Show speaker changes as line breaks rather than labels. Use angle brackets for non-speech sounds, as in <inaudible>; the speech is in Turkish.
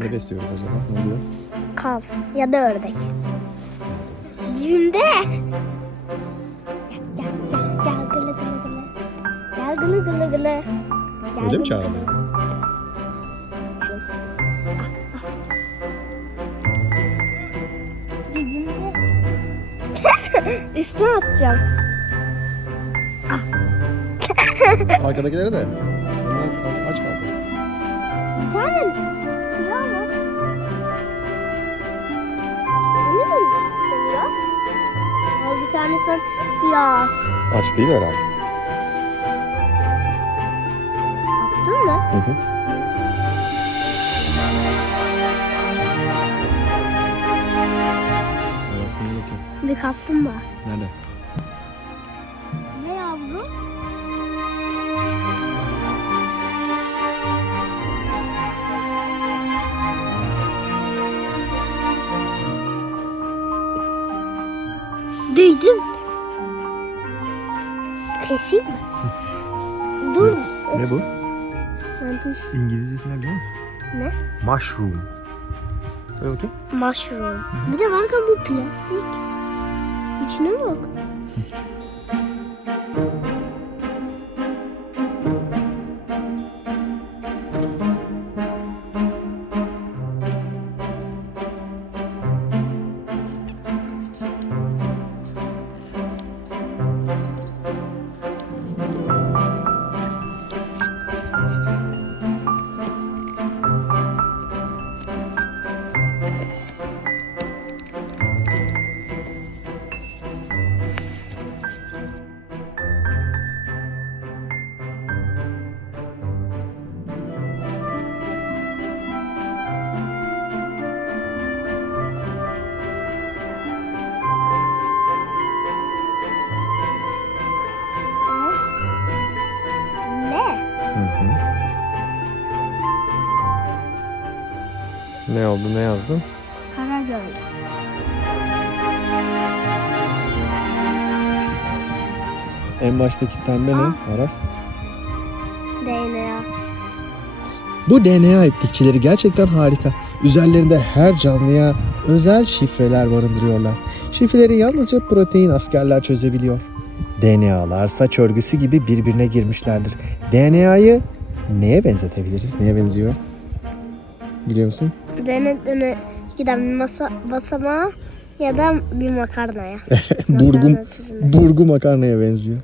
Ne besliyoruz acaba? Ne oluyor?
Kaz ya da ördek. Düğünde. Gel gel gel gılı gılı gılı. Gel gılı gılı gılı. Gel
Öyle mi.
Düğünde. <laughs> Üstüne atacağım. <laughs>
Arkadakileri de. Kaldı, aç kaldı.
Bir tane silah var. Da mı istemiyor? Al bir tane sen siyah at.
Aç değil herhalde.
Attın mı?
Hı hı.
Bir kaplumbağa.
Nerede?
Ne yavrum? Değdim. Keseyim mi? <laughs> Dur.
Ne bu?
Mantis.
İngilizcesi ne biliyor musun?
Ne?
Mushroom. Söyle bakayım.
Mushroom. Bir de bakın bu plastik. İçine bak. <laughs>
Hı hı. Ne oldu ne yazdın?
Karagöz.
En baştaki pembe ne? Aras.
DNA.
Bu DNA iplikçileri gerçekten harika. Üzerlerinde her canlıya özel şifreler barındırıyorlar. Şifreleri yalnızca protein askerler çözebiliyor. DNA'lar saç örgüsü gibi birbirine girmişlerdir. DNA'yı neye benzetebiliriz? Neye benziyor? Biliyorsun?
Döne döne giden bir masa, basamağa ya da bir makarnaya. <laughs>
Burgu, burgu makarnaya benziyor.